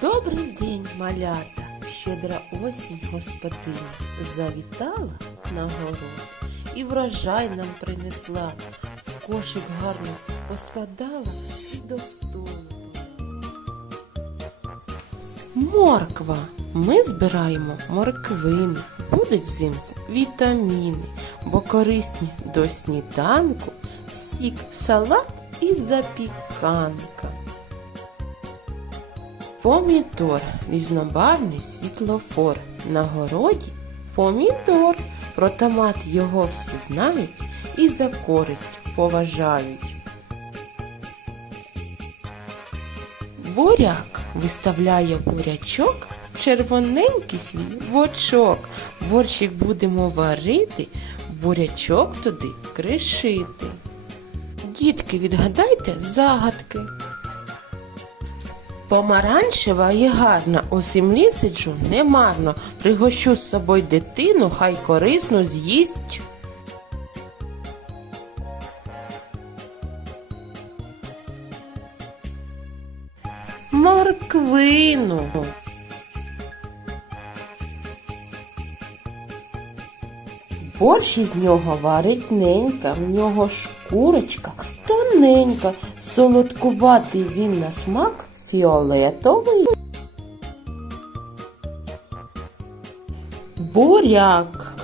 Добрий день, малята, щедра осінь господиня завітала на город і врожай нам принесла, в кошик гарно поскладала і до столу. Морква. Ми збираємо морквини, будуть взимку вітаміни, бо корисні до сніданку, сік, салат і запіканка. Помідор різнобарвний світлофор. На городі помідор. Про томат його всі знають і за користь поважають. Буряк виставляє бурячок, червоненький свій бочок. Борщик будемо варити, бурячок туди кришити. Дітки, відгадайте загадки. Помаранчева і гарна, у землі сиджу немарно. Пригощу з собою дитину, хай корисно з'їсть. Морквину. Борщ із нього варить ненька, в нього шкурочка тоненька, солодкуватий він на смак фіолетовий. Буряк.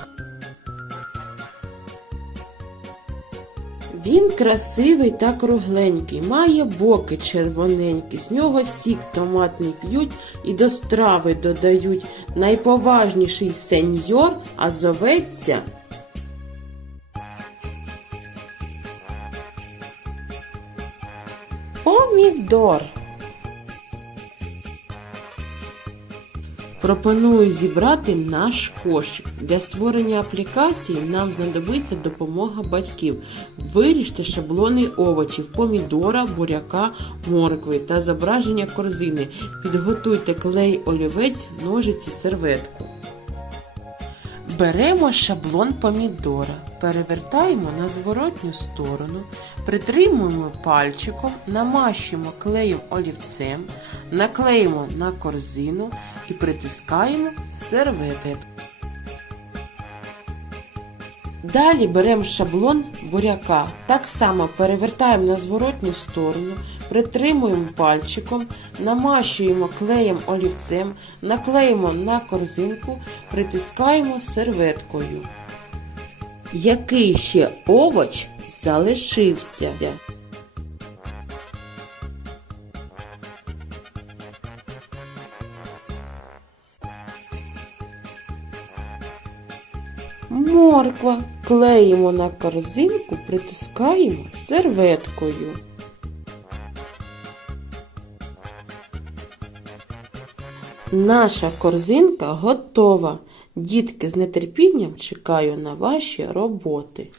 Він красивий та кругленький, має боки червоненькі, з нього сік томатний п'ють і до страви додають. Найповажніший сеньор, а зоветься Помідор. Пропоную зібрати наш кошик. Для створення аплікації нам знадобиться допомога батьків. Виріжте шаблони овочів, помідора, буряка, моркви та зображення корзини. Підготуйте клей олівець, ножиці, серветку. Беремо шаблон помідора, перевертаємо на зворотню сторону, притримуємо пальчиком, намащуємо клеєм олівцем, наклеїмо на корзину і притискаємо серветку. Далі беремо шаблон буряка. Так само перевертаємо на зворотню сторону, притримуємо пальчиком, намащуємо клеєм олівцем, наклеїмо на корзинку, притискаємо серветкою. Який ще овоч залишився? Морква клеїмо на корзинку, притискаємо серветкою. Наша корзинка готова. Дітки з нетерпінням чекаю на ваші роботи.